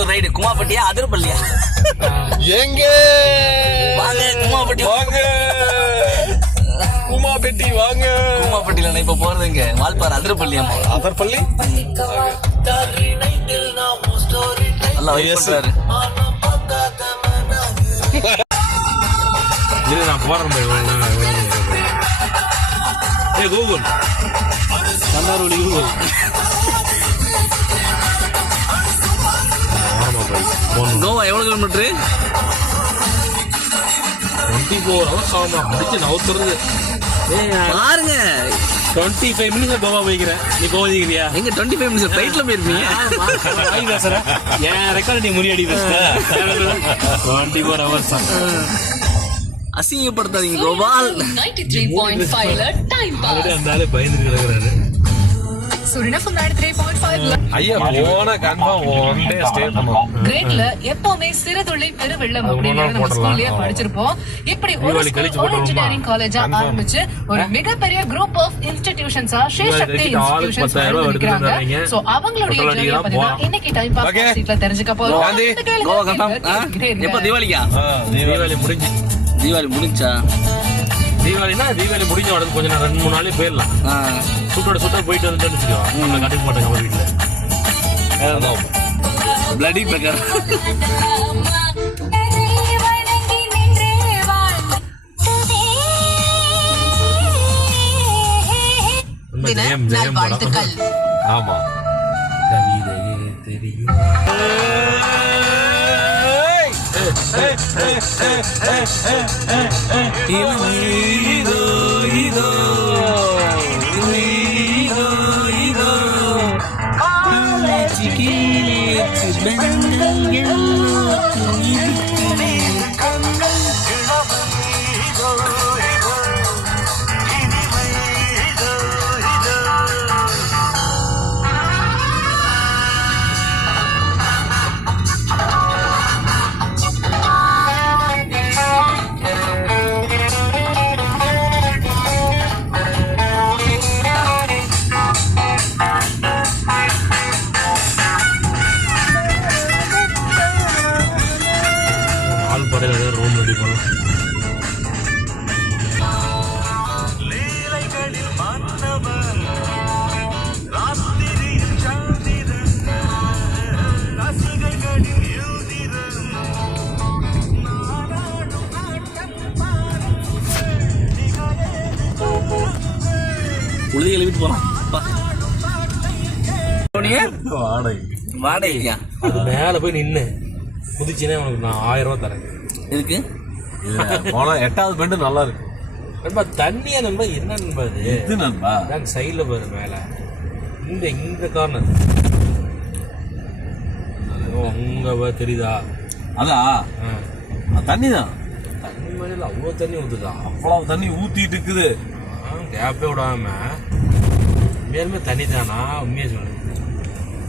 Ride குமாப்பட்டியா அதிரப்பள்ளியா? எங்க? வாங்க குமாப்பட்டி வாங்க. உமா பெட்டி வாங்க. குமாப்பட்டியில நான் இப்ப போறதுங்க வால்பாறை அதிரப்பள்ளியாமா அதர்பள்ளி நல்லா வெயிட் Yes. பண்றாரு. இது நான் போறேன். ஏய் கூகுள். கூகுள். கோவா எவ்வளவு கிலோமீட்டரு டுவெண்ட்டி ஃபோர் ஹவர்ஸ் ஆகுமா முடிச்சு நவுத்துறது பாருங்க. டுவெண்ட்டி ஃபைவ் மினிட்ஸ் கோவா போய்க்கிறேன். நீ கோவா போய்க்கிறியா? எங்க டுவெண்ட்டி ஃபைவ் மினிட்ஸ் ஃபிளைட்ல போயிருப்பீங்க. வாங்கி பேசுறேன். என் ரெக்கார்ட் நீ முறியடி டுவெண்ட்டி ஃபோர் ஹவர்ஸ் அசிங்கப்படுத்தாதீங்க கோபால். 93.5 ல டைம் ஆல்ரெடி பாஸ் அந்த ஆளு கிடக்குறாரு சுரினஃபம் 93.5 ல ஐயா போனா கன்ஃபார்ம் ஒன் டே ஸ்டே பண்ணுவோம் கிரேட்ல எப்பவுமே சிறுதுளி பெருவெள்ளம் அப்படின்னு நம்ம. ஸ்கூல்லயே படிச்சிருப்போம். இப்படி ஒரு ஸ்கூல்? இன்ஜினியரிங் காலேஜா. ஆரம்பிச்சு ஒரு மிகப்பெரிய குரூப் ஆஃப் இன்ஸ்டிடியூஷன்ஸா ஸ்ரீ தீபாவளி சக்தி கழிச்சு ஆளுக்கு இன்ஸ்டிடியூஷன்ஸ் இருக்கிறாங்க சோ அவங்களுடைய ஜர்னியை பத்தி. இன்னைக்கு டைம் பாஸ். சீட்ல தெரிஞ்சுக்க போறோம். எப்ப தீபாவளி முடிஞ்சு. தீபாவளி முடிஞ்சா? தீபாவளினா தீபாவளி முடிஞ்ச உடனே கொஞ்ச நேரம் ரெண்டு மூணு நாளே போயிடலாம். சுட்டோட சுட்ட போயிட்டு வந்துட்டு வச்சுக்கோ நம்மளை கட்டிக்க மாட்டாங்க நம்ம வீட்டுல பிளடி பிரகார் ஜெயம் ஜெயம். ஆமா. தெரியும். இதோ இதோ இதோ இதோ காலேஜுக்கு பெண்கள் எல்லோருக்கும் உழுதி எழுப்பிட்டு போறோம். பா. போனீங்க? வாடகை. வாடகையா? அது மேல போய் நின்னு. குதிச்சுனே உனக்கு நான் ஆயிரம் ரூபாய் தரேன். எதுக்கு? போனா எட்டாவது பெண்டு நல்லா இருக்கு. நண்பா தண்ணியா நண்பா என்ன நண்பா இது? இது நண்பா? தான் சைடில் பாரு மேல. இந்த இந்த கார்னர் அங்க பாரு, தெரியுதா? அதா? ஆ. தண்ணி தான் தண்ணி மாதிரி அவ்வளோ தண்ணி ஊத்துதா? அவ்வளவு தண்ணி ஊத்திட்டு இருக்குது. கேப்பே விடாம உண்மையாலுமே தண்ணி தானா உண்மையா சொல்லு.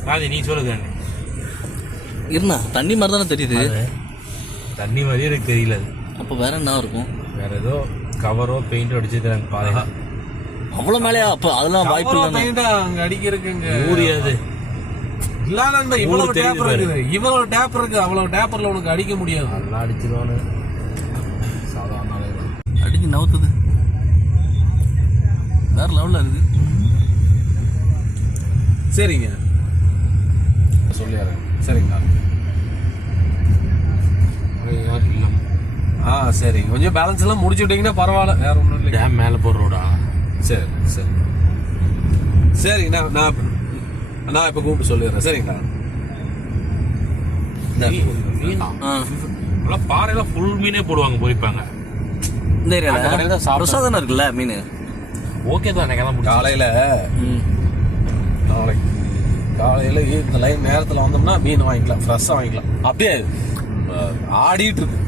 காந்தி நீ சொல்லு காந்தி இருந்தா தண்ணி மாதிரி தானே தெரியுது தண்ணி மாதிரியே எனக்கு தெரியல அது. அப்போ வேற என்ன இருக்கும்? வேற ஏதோ கவரோ பெயிண்டோ அடிச்சிருக்காங்க பாதையில அவ்வளவு மேலேயா? அப்போ அதெல்லாம் வாய்ப்பு paint அங்க அடிக்கிறதுக்குங்க. ஊறியாது இல்ல நண்பா இவ்வளவு டேப்பர் பாரு. இருக்குது. இவ்வளவு டேப்பர் இருக்கு அவ்வளவு டேப்பர்ல உனக்கு அடிக்க முடியாது. நல்லா அடிச்சிருவானு. சாதாரண. அடிச்சு நவுத்துது. வேற லெவல்ல இருக்கு. சரிங்க. சொல்லிடுறேன் இல்ல. ஆ சரிங்க கொஞ்சம் பேலன்ஸ் எல்லாம் முடிச்சு விட்டீங்கன்னா பரவாயில்ல. வேற ஒன்றும் இல்லை டேம் மேல போற ரோடா சரி சரி. சரி நான் நான் நான் இப்போ கூப்பிட்டு சொல்லிடுறேன். சரிங்களா மீன் ஆ. நல்லா பாறையில ஃபுல் மீனே போடுவாங்க. ருசா தானே இருக்குல்ல மீன்? ஓகே தான் எனக்கு காலையில. நாளைக்கு காலையில இந்த லைன் நேரத்துல வந்தோம்னா மீன் வாங்கிக்கலாம் ஃப்ரெஷ்ஷாக வாங்கிக்கலாம். அப்படியே ஆடிட்டு இருக்கு.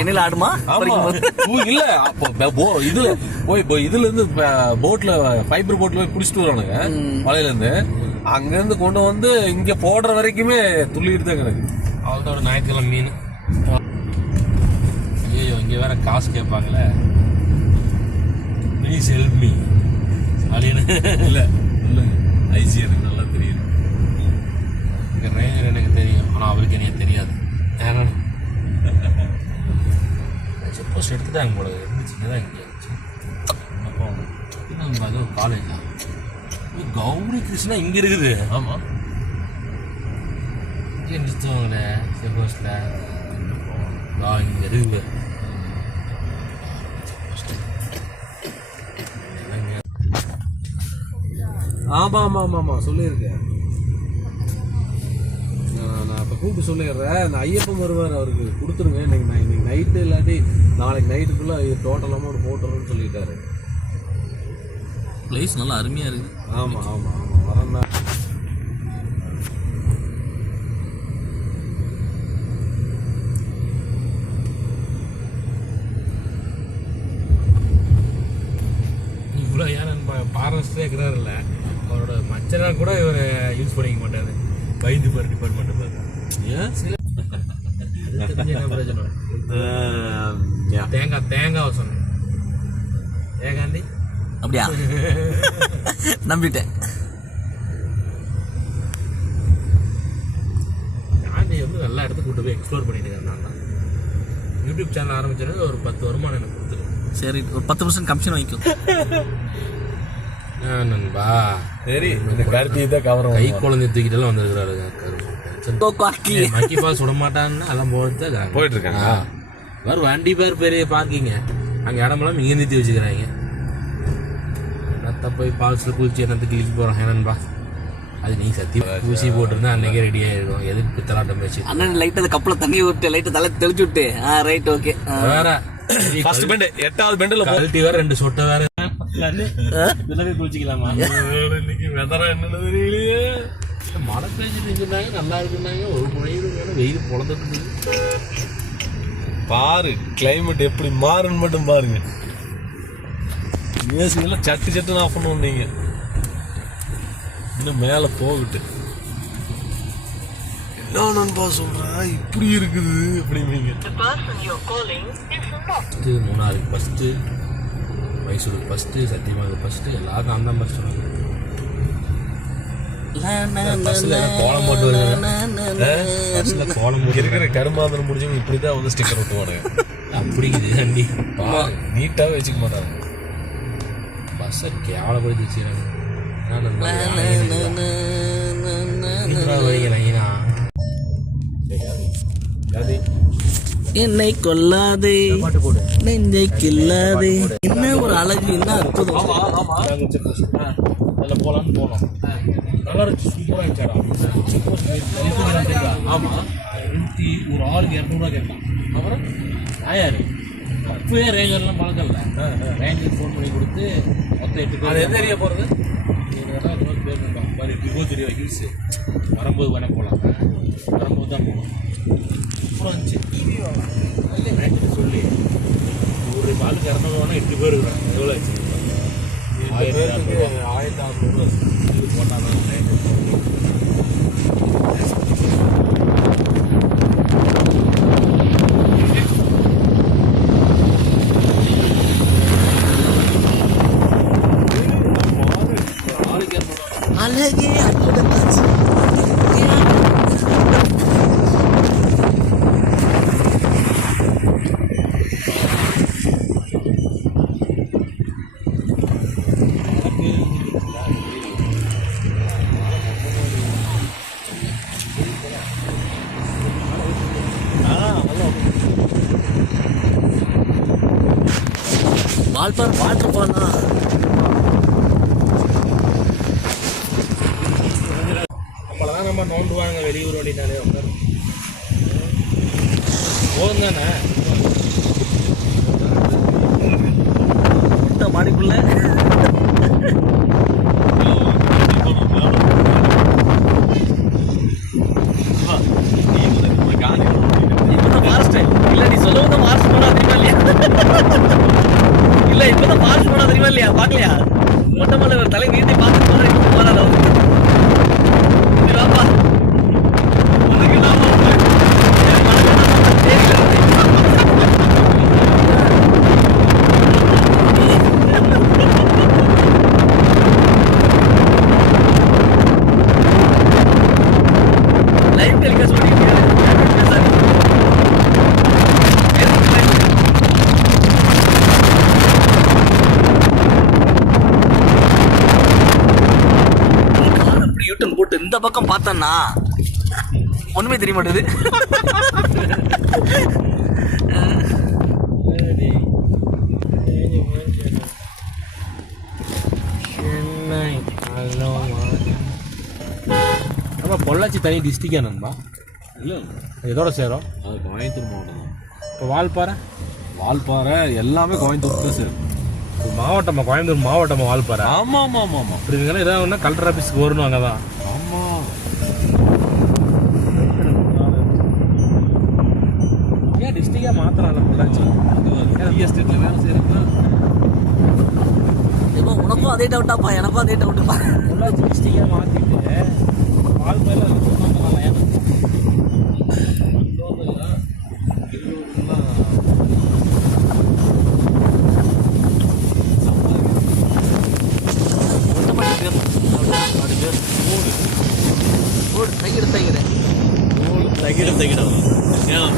எண்ணெயில ஆடுமா? இல்ல அப்போ இதுல போய் இதுல இருந்து போட்ல ஃபைபர் போட்ல போய் குடிச்சிட்டு வரானுங்க மலையில இருந்து அங்க இருந்து கொண்டு வந்து இங்க போடுற வரைக்குமே துள்ளிட்டு தான் கிடக்கு. அவ்வளோதான் ஒரு ஞாயிற்றுக்கிழமை மீன். ஐயோ இங்கே வேற காசு கேட்பாங்களே. ப்ளீஸ் ஹெல்ப் மீ அப்படின்னு இல்லை இல்லை. ஐசி எனக்கு நல்லா தெரியும். எனக்கு எனக்கு தெரியும். ஆனால் அவருக்கு எனக்கு தெரியாது. ஏன்னா செக் எடுத்து தான் போல. இருந்துச்சுங்க தான் இங்கே அப்போ நம்ம காலேஜ் தான் கௌரி கிருஷ்ணா இங்கே இருக்குது. ஆமாம் இங்கே நிறுத்துவாங்களே செக் இங்கே இருக்குது ஆமா ஆமா ஆமா ஆமா சொல்லியிருக்கேன். நான் இப்போ கூப்பிட்டு சொல்லிடுறேன். அந்த ஐயப்பன் வருவார் அவருக்கு கொடுத்துருங்க. இன்னைக்கு நான் இன்னைக்கு நைட்டு இல்லாட்டி நாளைக்கு நைட்டுக்குள்ளே டோட்டல் அமௌண்ட் போட்டுறோன்னு சொல்லிட்டாரு. பிளேஸ் நல்லா அருமையா இருக்கு ஆமாம் ஆமாம் ஆமாம் வரேன் தான் இவ்வளோ ஏன் பாரஸ்டே இருக்கிறாருல்ல? மச்சனா கூட இவர் யூஸ் பண்ணிக்க மாட்டாரு. வைத்திய பார் டிபார்ட்மெண்ட் தேங்காய் தேங்காய் சொன்னேன். ஏகாந்தி அப்படியா நம்பிட்டேன் காந்தி வந்து நல்லா இடத்துக்கு கூட்டு போய் எக்ஸ்ப்ளோர் பண்ணிட்டு இருக்கேன். நான் தான். யூடியூப் சேனல் ஆரம்பிச்சது ஒரு பத்து வருமானம் எனக்கு கொடுத்துருக்கு. சரி ஒரு பத்து பர்சன்ட் கமிஷன் வாங்கிக்கும் நண்பா. சரி இந்த கருத்தி தான் கவரம். கை குழந்தை தூக்கிட்டெல்லாம் வந்திருக்கிறாரு காக்கி மக்கி பால் சுட மாட்டான்னு அதான் போட்டு போயிட்டு இருக்காங்க. வேறு வண்டி பேர் பெரிய பார்க்கிங்க அங்கே இடமெல்லாம் இங்கே நிறுத்தி வச்சுக்கிறாங்க. என்னத்த போய் பால்ஸில் குளிச்சு என்னத்த கிளிக்கு ஏனன்பா அது நீ சத்தி ஊசி போட்டிருந்தா அன்னைக்கே ரெடி ஆகிடும் எதுக்கு பித்தலாட்டம் பேச்சு? அண்ணன் லைட்டா அந்த கப்பல தண்ணி விட்டு லைட்டா தலை தெளிச்சு விட்டு. ஆ ரைட் ஓகே வேற. ஃபர்ஸ்ட் பெண்ட் எட்டாவது பெண்டில் கழட்டி வேற ரெண்டு சொட்டை வேற. இதெல்லாம் போய் குளிச்சிக்கலாமா இன்னைக்கு வெதரா என்னன்னு தெரியலையே. மழை பெஞ்சிட்டு சொன்னாங்க நல்லா இருக்குன்னாங்க. ஒரு மழையும் வேணும் வெயில் பொழந்துட்டு பாரு கிளைமேட் எப்படி மாறுன்னு மட்டும் பாருங்க. மியூசிக்கெல்லாம் சட்டு சட்டுன்னு ஆஃப் பண்ணுவோம் நீங்க. இன்னும் மேலே போகட்டு. என்ன நண்பா சொல்றேன் இப்படி இருக்குது ஃபஸ்ட்டு மூணாருக்கு ஃபஸ்ட்டு மைசூருக்கு ஃபஸ்ட்டு சத்தியமாக ஃபஸ்ட்டு எல்லாருக்கும் அந்த மாதிரி சொன்னாங்க பஸ்ஸில் கோலம் போட்டு கோலம் இருக்கிற கருமாந்திரம் முடிஞ்சவங்க இப்படி தான் வந்து ஸ்டிக்கர் ஒட்டுவானுங்க அப்படி பாரு நீட்டாகவே வச்சுக்க மாட்டாங்க பஸ்ஸை கேவலப்படுத்தி வச்சுக்கிறாங்க நான் நைனா என்னை கொல்லாதே நெஞ்சை கில்லாதே என்ன அழகு என்ன அற்புதம். அதில் போகலான்னு போனோம். நல்லா இருந்துச்சு சூப்பராக இருந்துச்சாடா ஆமாம் நூற்றி ஒரு ஆளுக்கு இரநூறுவா கேட்டான். அப்புறம்? ஆயாரு. அப்பவே ரேஞ்சர்லாம் பழக்கம் இல்லை ரேஞ்சர் ஃபோன் பண்ணி கொடுத்து மொத்தம் எட்டு பேர் அது எந்த ஏரியா போகிறது பேர் மாதிரி விவோ தெரியும் ஹில்ஸ் வரும்போது வேணா போகலாம் வரும்போது தான் போகணும். அப்புறம் இருந்துச்சு ரேஞ்சர் சொல்லி. ஒரு ஆளுக்கு இரநூறுவானா எட்டு பேர் இருக்கிறாங்க எவ்வளோ ஆச்சு ஆயிரத்தி அறுநூறுவா இது போட்டால் தான் அழகே வால்பார் வாட்டர் நம்மளை தான் நம்ம நோண்டுவாங்க வெளியூர் வண்டினாலே உட்காரு. போதும் தானே? முட்டை மாடிக்குள்ள இப்பதான் ஃபாரஸ்ட் இல்ல நீ சொல்லவும் தான் ஃபாரஸ்ட் போனா தெரியுமா இல்லையா இல்ல இப்பதான் ஃபாரஸ்ட் போனா தெரியுமா இல்லையா பாக்கலையா மொட்டை மலை ஒரு தலை நீட்டி பார்த்து போறேன் போறாத வாப்பா உனக்கு நான் போறேன். என் மனசுல நான் தெரியல. லைவ் டெலிகாஸ்ட் பண்ணிட்டு பண்ணனா ஒண்ணுமே தெரிய மாட்டேது நம்ம பொள்ளாச்சி தனி டிஸ்ட்ரிக்டா நண்பா? இல்ல. எதோட சேரும்? அது கோயம்புத்தூர் மாவட்டம் தான். இப்போ வால்பாறை? வால்பாறை எல்லாமே கோயம்புத்தூர் தான் சார். இப்போ மாவட்டமா கோயம்புத்தூர் மாவட்டமா வால்பாறை? ஆமா ஆமா ஆமா ஆமா. அப்படி இருந்தாலும் ஏதாவது ஒன்று கலெக்டர் ஆஃபீஸ்க்கு வரணும் அங்கே தான் ஆமா ஏன் டிஸ்ட்ரிக்டாக மாற்றலாம் பொள்ளாச்சி டீ எஸ்டேட்ல வேலை செய்யறதுனா இப்போ உனக்கும் அதே டவுட்டாப்பா எனக்கும் அதே டவுட்டுப்பா பொள்ளாச்சி டிஸ்ட்ரிக்டாக மாற்றிட்டு வால்பாறையில் ஏன் ஓடு தைக்கிற தைக்கிற தகிட தகிடம் ஏன்?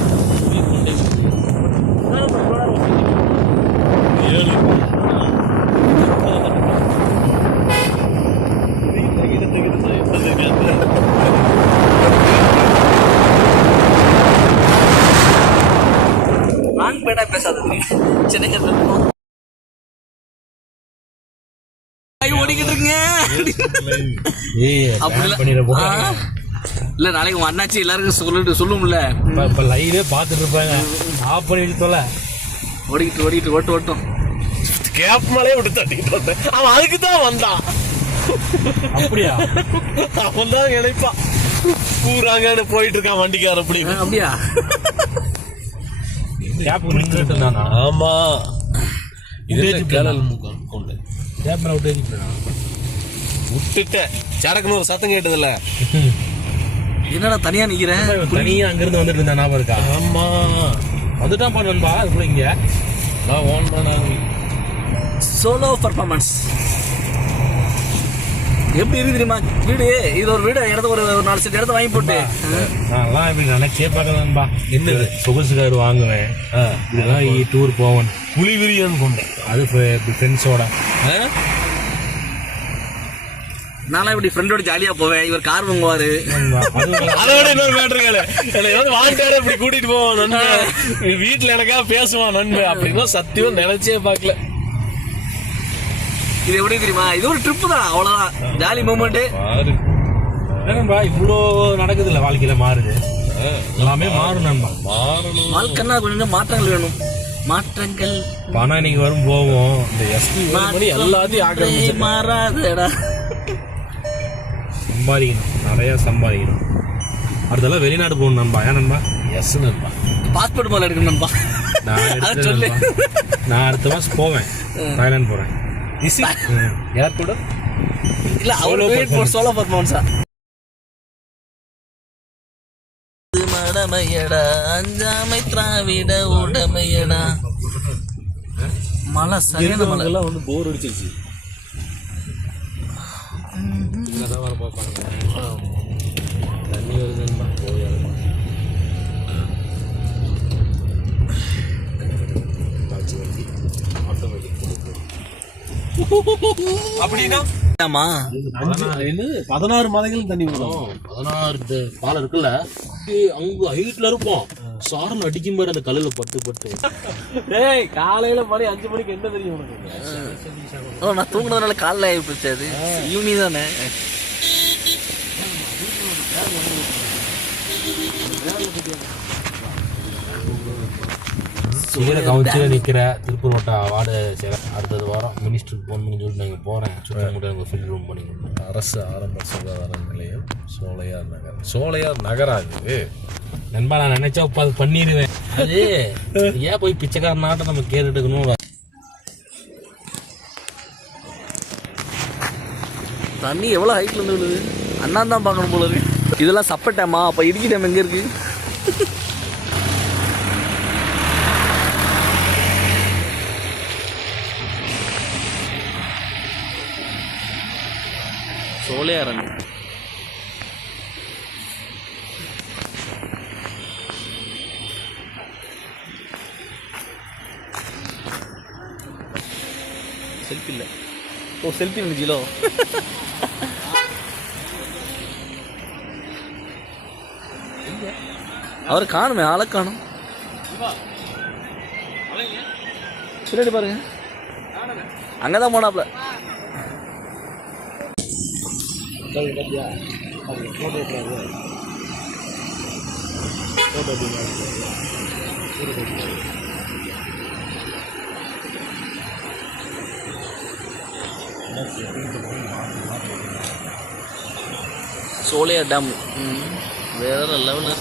அப்படிலாம் இல்ல நாளைக்கு உங்க அண்ணாச்சி எல்லாருக்கும் சொல்லிட்டு சொல்லும்ல. இப்போ லைவே பார்த்துட்டு இருப்பாங்க. ஆஃப் பண்ணி வச்சு தொலை. ஓடிக்கிட்டு ஓடிக்கிட்டு ஓட்டு ஓட்டும். கேப் மலையே விட்டு தட்டிட்டு வந்தேன். அவன் அதுக்கு தான் வந்தான். அப்படியா? அவன் தான் நினைப்பான் கூறாங்கன்னு போயிட்டு இருக்கான் வண்டிக்கார அப்படி அப்படியா? கேப் ஆமா. இது கேளல் முகம் கொண்டு. கேப் விட்டு ஏறிட்டு விட்டுட்டேன் சடக்குன்னு ஒரு சத்தம் கேட்டதில்ல என்னடா தனியா நிக்கிறேன்? தனியா அங்கிருந்து வந்துட்டு இருந்தா ஞாபகம் இருக்கா? ஆமா. வந்துட்டான் பா நண்பா அதுக்குள்ள இங்க. நான் ஓன் பண்ணாங்க. சோலோ பர்ஃபார்மன்ஸ் எப்படி இருக்கு தெரியுமா? வீடு இது ஒரு வீடு இடத்த ஒரு ஒரு நாலு செட் இடத்த வாங்கி போட்டு. நான்லாம் இப்படி நினைச்சே பார்க்கல நண்பா. என்னது? சொகுசு கார் வாங்குவேன். இதெல்லாம் டூர் போவேன். புலி விரியன் கொண்டேன் அது ஃப்ரெண்ட்ஸோட நான்லாம் இப்படி ஃப்ரெண்டோட ஜாலியா போவேன். இவர் கார் வாங்குவாரு. அதோட இன்னொரு மேட்டருங்களே வந்து வாண்டாரு அப்படி கூட்டிட்டு போவான் நண்பன் வீட்டுல எனக்கா பேசுவான் நண்பன் அப்படின்னா சத்தியம் நினைச்சே பார்க்கல. இது எப்படி தெரியுமா? இது ஒரு ட்ரிப் தான். அவ்வளவுதான். ஜாலி மூமெண்ட் நண்பா? இவ்வளோ நடக்குது இல்ல வாழ்க்கையில மாறுது. எல்லாமே மாறும் நண்பா. மாறணும். வாழ்க்கைன்னா கொஞ்சம் மாற்றங்கள் வேணும். மாற்றங்கள். பணம் இன்னைக்கு வரும் போவோம். இந்த எஸ்பி மணி எல்லாத்தையும் ஆக்கிரமிச்சு மாறாதடா. சம்பாதிக்கணும். நிறைய சம்பாதிக்கணும். அடுத்தெல்லாம் வெளிநாடு போகணும் நண்பா. ஏன் நண்பா? எஸ் நண்பா. பாஸ்போர்ட் முதல்ல எடுக்கணும் நண்பா. நான் எடுத்து. நான் அடுத்த மாசம் போவேன். தாய்லாந்து போறேன். இசி யார் கூட இல்ல அவர் சோலோ பர்ஃபார்மன்ஸா மடமையடா அஞ்சாமை திராவிட உடமையடா. மழை சரியான மழை. எல்லாம் வந்து போர் அடிச்சிருச்சு? வர பார்ப்பாங்க. தண்ணி வருது நண்பா போய் அப்படின்னா? பதினாறு. மாதங்களும் தண்ணி வரும் பதினாறு பாலம் இருக்குல்ல? அங்க ஹைட்ல இருப்போம் சாரல் அடிக்கும் பாரு அந்த கல்லுல பட்டு பட்டு. டேய் காலையில மணி அஞ்சு மணிக்கு என்ன தெரியும் உனக்கு? நான் தூங்குனதுனால காலைல ஆயிடுச்சு அது. ஈவினிங் தானே? கீழே கவுச்சில நிக்கிற திருப்பூர் வட்ட அவார்டு சேர அடுத்தது வாரம் மினிஸ்டருக்கு ஃபோன் பண்ணி சொல்லிட்டு நான் போறேன். சுற்றி மட்டும் எனக்கு ஃபில் ரூம் பண்ணி. அரசு ஆரம்ப சுகாதார நிலையம் சோலையார் நகர். சோலையார் நகரா இது? நண்பா நான் நினைச்சா இப்ப அது பண்ணிடுவேன். அது ஏன் போய் பிச்சைக்கார நாட்டை நம்ம கேர் எடுக்கணும் தண்ணி எவ்வளவு ஹைட்ல இருந்து விழுது? அண்ணா தான் பார்க்கணும் போல இருக்கு. இதெல்லாம் சப்ப டேமா அப்ப இடுக்கி டேம் எங்க இருக்கு? சோலையாரன் செல்ஃபி இல்லை. ஓ செல்ஃபி இருந்துச்சுலோ அவரை காணுமே ஆளை காணும். பின்னாடி பாருங்க. அங்கதான் போனாப்ல. சோலையா டேம் வேற லெவலில்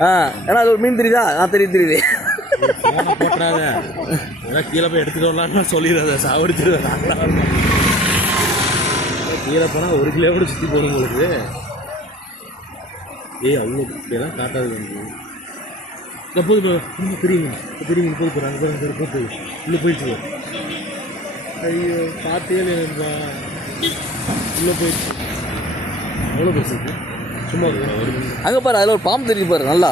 ஏன்னா அது ஒரு மீன் தெரியுதா ஆ தெரியுது தெரியுது. போட்டுறாத. கீழே போய் எடுத்துட்டு வரலாம்னு சொல்லிடுறத சாவடிச்சிருவேன் கீழே போனால் ஒரு கிலோமீட்டர் சுற்றி போகும் உங்களுக்கு. ஏய் அவ்வளோ இப்படியெல்லாம் காட்டாது வந்து இந்த போது திரும்ப தெரியுங்க தெரியுங்க போது போகிறாங்க போகிறாங்க போது உள்ளே போயிடுச்சு ஐயோ பார்த்தே இல்லைப்பா உள்ளே போயிடுச்சு எவ்வளோ இருக்கு? சும்மா அங்க பாரு அதுல ஒரு பாம்பு தெரியுது பாரு நல்லா.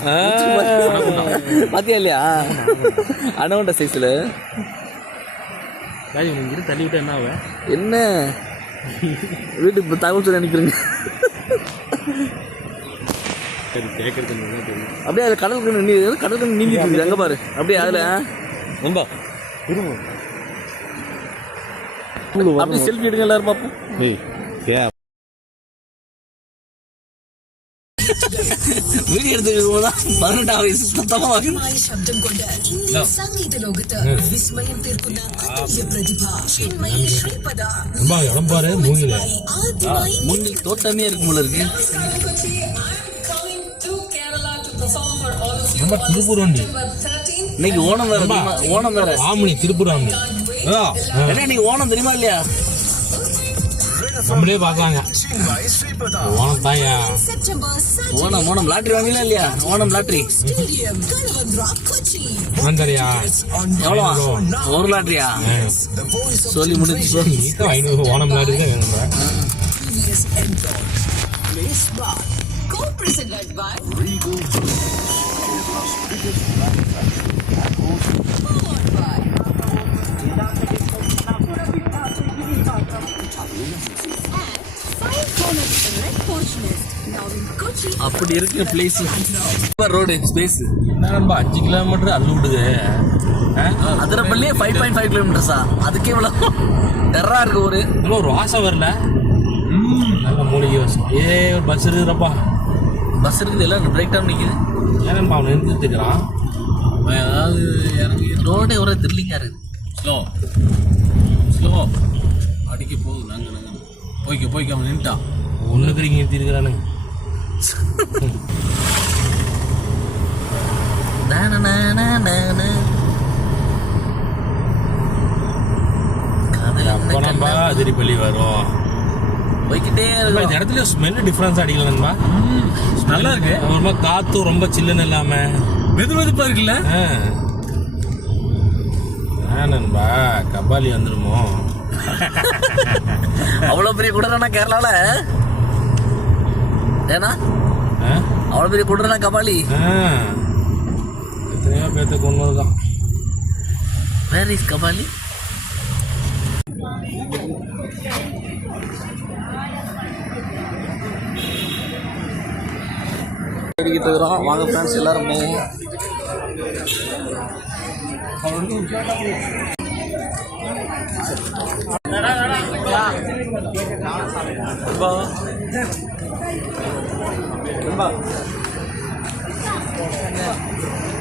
பாத்தியா இல்லையா? அனவண்ட சைஸ்ல தள்ளி விட்டா என்ன என்ன? வீட்டுக்கு தகவல் சொல்லி அனுப்பிடுங்க. தெரியும்? அப்படியே அது கடலுக்கு நீ கடலுக்கு நீந்திட்டு இருக்குது அங்க பாரு. அப்படியே அதுல. நண்பா திரும்ப அப்படியே செல்ஃபி எடுங்க எல்லாரும் பார்ப்போம் വീഡിയോ എടുത്ത് പതിനെട്ടാം വയസ്സ് സത്തമാകും മായ ശബ്ദം കൊണ്ട് ഇന്ത്യൻ സംഗീത ലോകത്ത് വിസ്മയം തീർക്കുന്ന അതുല്യ പ്രതിഭ ചിന്മയി ശ്രീപദ நண்பா இடம் பாரு மூங்கில ആദ്യമായി മുന്നിൽ തോട്ടമേ இருக்கும் போல இருக்கு நம்ம திருப்பூர் வண்டி இன்னைக்கு ஓணம் வேற தெரியுமா? ஓணம் வேற ஆமணி திருப்பூர் ஆமணி என்ன இன்னைக்கு ஓணம் தெரியுமா இல்லையா நம்மளே பார்க்கலாங்க. ஓனம் தாயா ஓனம் ஓணம் லாட்ரி வாங்கினா இல்லையா? ஓணம் லாட்ரி வந்துறியா எவ்வளோ? ஒரு லாட்ரியா சொல்லி முடிஞ்சு சொல்லி ஐநூறு ஓணம் லாட்ரி தான் வேணும் அப்படி இருக்கு பிளேஸ் ரோடு ஸ்பேஸ் என்ன நண்பா அஞ்சு கிலோமீட்டர் அள்ளு விடுது. அதிரப்பள்ளியே ஃபைவ் பாயிண்ட் ஃபைவ் கிலோமீட்டர்ஸா அதுக்கே இவ்வளோ டெரரா இருக்கு ஒரு. இன்னும் ஒரு வாசம் வரல. நல்ல மூலிகை வாசம் ஏ ஒரு பஸ் இருக்குறப்பா பஸ் இருக்குது எல்லாம் பிரேக் டவுன் நிற்குது ஏன் நண்பா அவனை நிறுத்திட்டுக்கிறான்? அதாவது இறங்கி ரோடே ஒரே த்ரில்லிங்காக இருக்குது. ஸ்லோ ஸ்லோ அடிக்க போகுது நாங்க நாங்க. போய்க்க போய்க்க அவன் நின்ட்டான் ஒன்றுக்கு நிறுத்திருக்கிறானுங்க அப்போ நண்பா திருப்பள்ளி வரும். போய்கிட்டே இந்த இருக்கும் இடத்துல ஸ்மெல் டிஃப்ரென்ஸ் அடிக்கல நண்பா. நல்லா இருக்கு. ஒரு மாதிரி ரொம்ப சில்லுன்னு இல்லாம. வெது வெதுப்பா இருக்குல்ல? நண்பா கபாலி வந்துடுமோ அவ்வளோ பெரிய குடரானா கேரளால? ஏன்னா? ஆ? அவ்வளோ பெரிய குடரானா கபாலி? ஆ. எத்தனையோ பேர்த்த கொண்டு இருக்கான் வேர் இஸ் கபாலி? அடிக்கிட்டு இருக்கிறோம் வாங்க ஃப்ரெண்ட்ஸ் எல்லாரும். 来来来来，哥，准备，准备。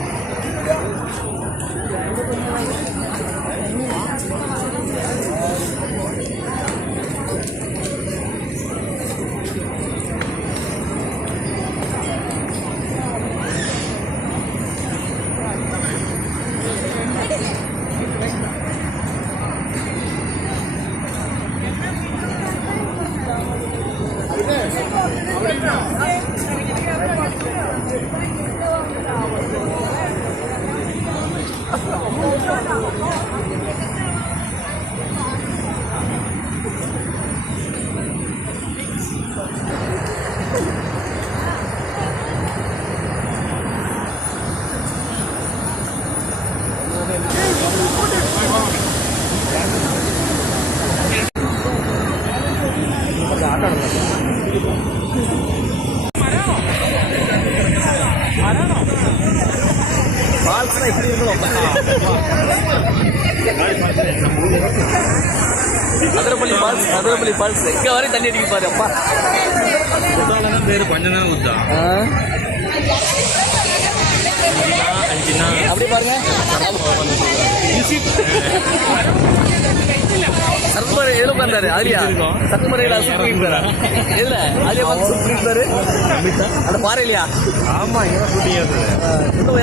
அதிரப்பள்ளி ஃபால்ஸ் இங்க வரையும் தண்ணி அடிக்க பாரு அப்பா. பேரு ஆ, அஞ்சுனா அப்படியே பாருங்க. சரத்குமார் எதுல சரத்குமார் எதுல சூப்பர் இருந்தாரா எதுல? ஆலியா பார்த்து பாறை இல்லையா ஆமா இங்க இருந்தது இன்னும்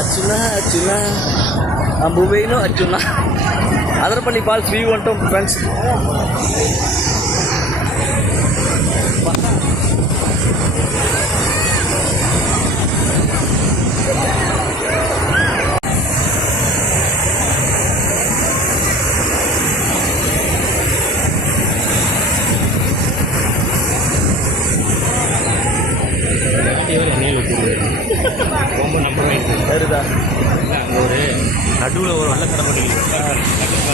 அச்சுனா அச்சுனா நம்ம உபயினும் அச்சுனா அதரப்பள்ளி பால்ஸ் வி ஒன் டூ ஃப்ரெண்ட்ஸ் ரொம்ப நம்பவே சரிதா. அங்க ஒரு நடுவுல ஒரு வெள்ளக்கடை